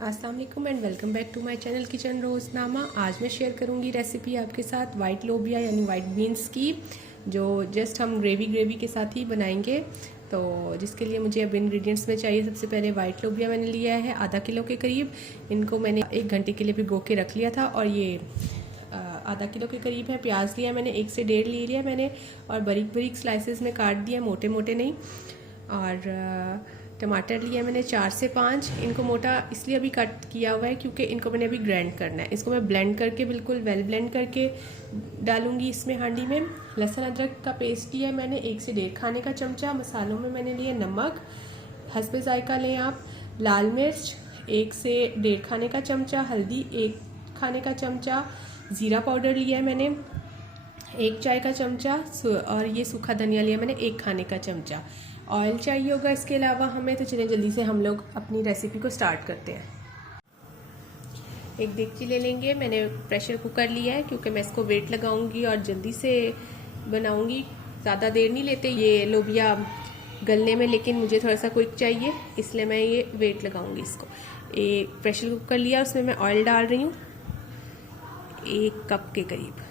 अस्सलाम वालेकुम and welcome back to my channel kitchen Roznama. आज मैं शेयर करूंगी रेसिपी आपके साथ वाइट लोबिया यानी वाइट बीन्स की, जो जस्ट हम ग्रेवी के साथ ही बनाएंगे। तो जिसके लिए मुझे अब इंग्रेडिएंट्स में चाहिए, सबसे पहले वाइट लोबिया मैंने लिया है आधा किलो के करीब। इनको मैंने 1 घंटे के लिए भिगो के रख लिया था और ये आधा किलो के करीब है। प्याज लिया मैंने 1 से 1.5 ले लिया मैंने और बारीक बारीक स्लाइसेस में काट दिया, मोटे मोटे नहीं। और टमाटर लिया मैंने 4 से 5। इनको मोटा इसलिए अभी कट किया हुआ है क्योंकि इनको मैंने अभी ग्राइंड करना है। इसको मैं ब्लेंड करके बिल्कुल वेल ब्लेंड करके डालूंगी इसमें हांडी में। लहसुन अदरक का पेस्ट लिया है मैंने 1 से 1.5 खाने का चमचा। मसालों में मैंने लिया नमक हस्बे जायका लें आप, लाल मिर्च 1 से 1.5 खाने का चमचा, हल्दी 1 खाने का चमचा, ज़ीरा पाउडर लिया है मैंने 1 चाय का चमचा और ये सूखा धनिया लिया मैंने 1 खाने का चमचा। ऑयल चाहिए होगा इसके अलावा हमें। तो चलिए जल्दी से हम लोग अपनी रेसिपी को स्टार्ट करते हैं। एक देगची ले लेंगे, मैंने प्रेशर कुकर लिया है क्योंकि मैं इसको वेट लगाऊंगी और जल्दी से बनाऊंगी। ज़्यादा देर नहीं लेते ये लोबिया गलने में, लेकिन मुझे थोड़ा सा क्विक चाहिए इसलिए मैं ये वेट लगाऊंगी इसको। एक प्रेशर कुकर लिया, उसमें मैं ऑयल डाल रही हूँ 1 कप के करीब।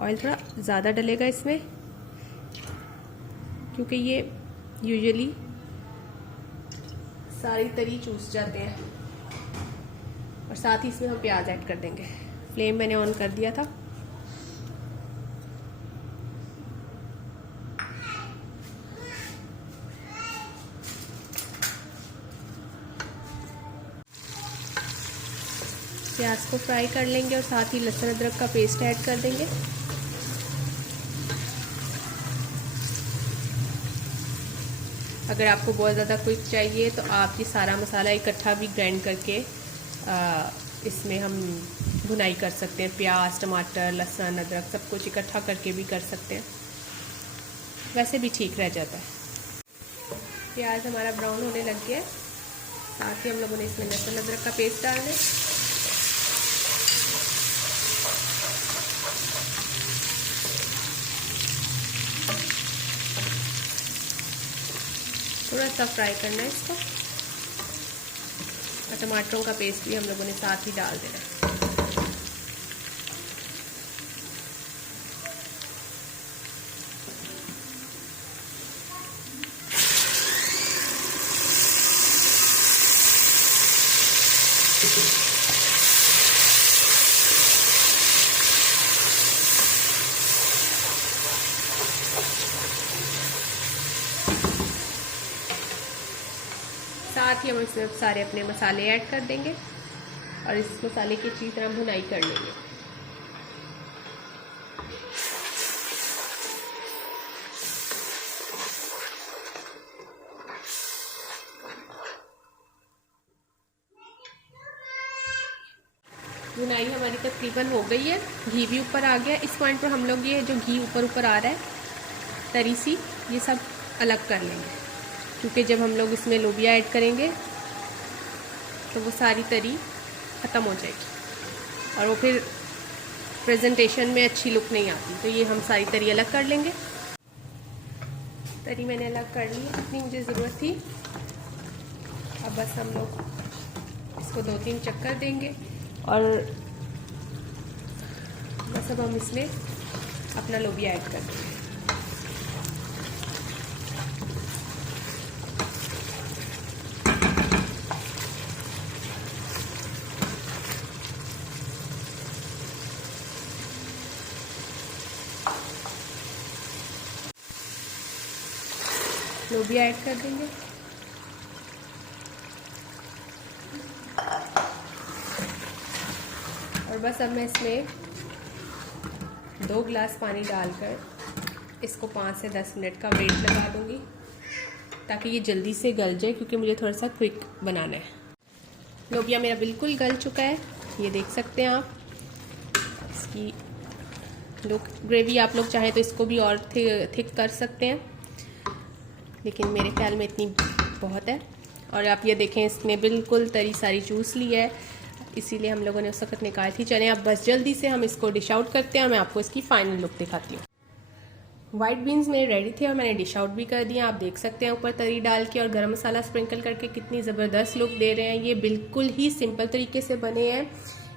ऑयल थोड़ा ज़्यादा डलेगा इसमें क्योंकि ये यूजुअली सारी तरी चूस जाते हैं। और साथ ही इसमें हम प्याज ऐड कर देंगे। फ्लेम मैंने ऑन कर दिया था। प्याज को फ्राई कर लेंगे और साथ ही लहसुन अदरक का पेस्ट ऐड कर देंगे। अगर आपको बहुत ज़्यादा क्विक चाहिए तो आप ये सारा मसाला इकट्ठा भी ग्राइंड करके इसमें हम भुनाई कर सकते हैं। प्याज, टमाटर, लहसुन, अदरक सब कुछ इकट्ठा करके भी कर सकते हैं, वैसे भी ठीक रह जाता है। प्याज हमारा ब्राउन होने लग गया है। साथ ही हम लोगों ने इसमें लहसुन अदरक का पेस्ट डालना है। थोड़ा सा फ्राई करना है इसको और टमाटरों का पेस्ट भी हम लोगों ने साथ ही डाल देना है। साथ ही हम इसमें सारे अपने मसाले ऐड कर देंगे और इस मसाले की अच्छी तरह भुनाई कर लेंगे। भुनाई हमारी तकरीबन हो गई है, घी भी ऊपर आ गया। इस पॉइंट पर हम लोग ये जो घी ऊपर आ रहा है तरी सी, ये सब अलग कर लेंगे क्योंकि जब हम लोग इसमें लोबिया ऐड करेंगे तो वो सारी तरी ख़त्म हो जाएगी और वो फिर प्रेजेंटेशन में अच्छी लुक नहीं आती। तो ये हम सारी तरी अलग कर लेंगे। तरी मैंने अलग कर ली, जितनी मुझे ज़रूरत थी। अब बस हम लोग इसको 2-3 चक्कर देंगे और बस अब हम इसमें अपना लोबिया ऐड कर देंगे। लोबिया ऐड कर देंगे और बस अब मैं इसमें 2 गिलास पानी डालकर इसको 5 से 10 मिनट का वेट लगा दूंगी ताकि ये जल्दी से गल जाए, क्योंकि मुझे थोड़ा सा क्विक बनाना है। लोबिया मेरा बिल्कुल गल चुका है, ये देख सकते हैं आप। इसकी लुक ग्रेवी आप लोग चाहें तो इसको भी और थिक कर सकते हैं, लेकिन मेरे ख्याल में इतनी बहुत है। और आप ये देखें इसने बिल्कुल तरी सारी चूस ली है, इसीलिए हम लोगों ने उस वक्त निकाली थी। चलें अब बस जल्दी से हम इसको डिश आउट करते हैं और मैं आपको इसकी फाइनल लुक दिखाती हूँ। वाइट बीन्स मेरे रेडी थे और मैंने डिश आउट भी कर दिया। आप देख सकते हैं ऊपर तरी डाल के और गरम मसाला स्प्रिंकल करके कितनी ज़बरदस्त लुक दे रहे हैं। ये बिल्कुल ही सिंपल तरीके से बने हैं।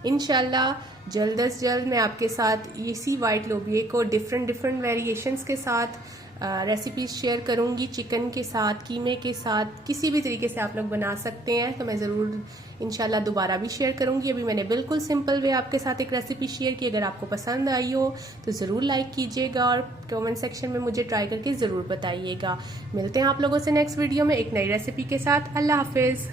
इंशाल्लाह जल्द अज जल्द मैं आपके साथ इसी वाइट लोबिया को डिफरेंट वेरिएशंस के साथ रेसिपीज शेयर करूंगी, चिकन के साथ, कीमे के साथ, किसी भी तरीके से आप लोग बना सकते हैं। तो मैं ज़रूर इंशाल्लाह दोबारा भी शेयर करूंगी। अभी मैंने बिल्कुल सिंपल वे आपके साथ एक रेसिपी शेयर की। अगर आपको पसंद आई हो तो ज़रूर लाइक कीजिएगा और कमेंट सेक्शन में मुझे ट्राई करके ज़रूर बताइएगा। मिलते हैं आप लोगों से नेक्स्ट वीडियो में एक नई रेसिपी के साथ। अल्लाह हाफिज़।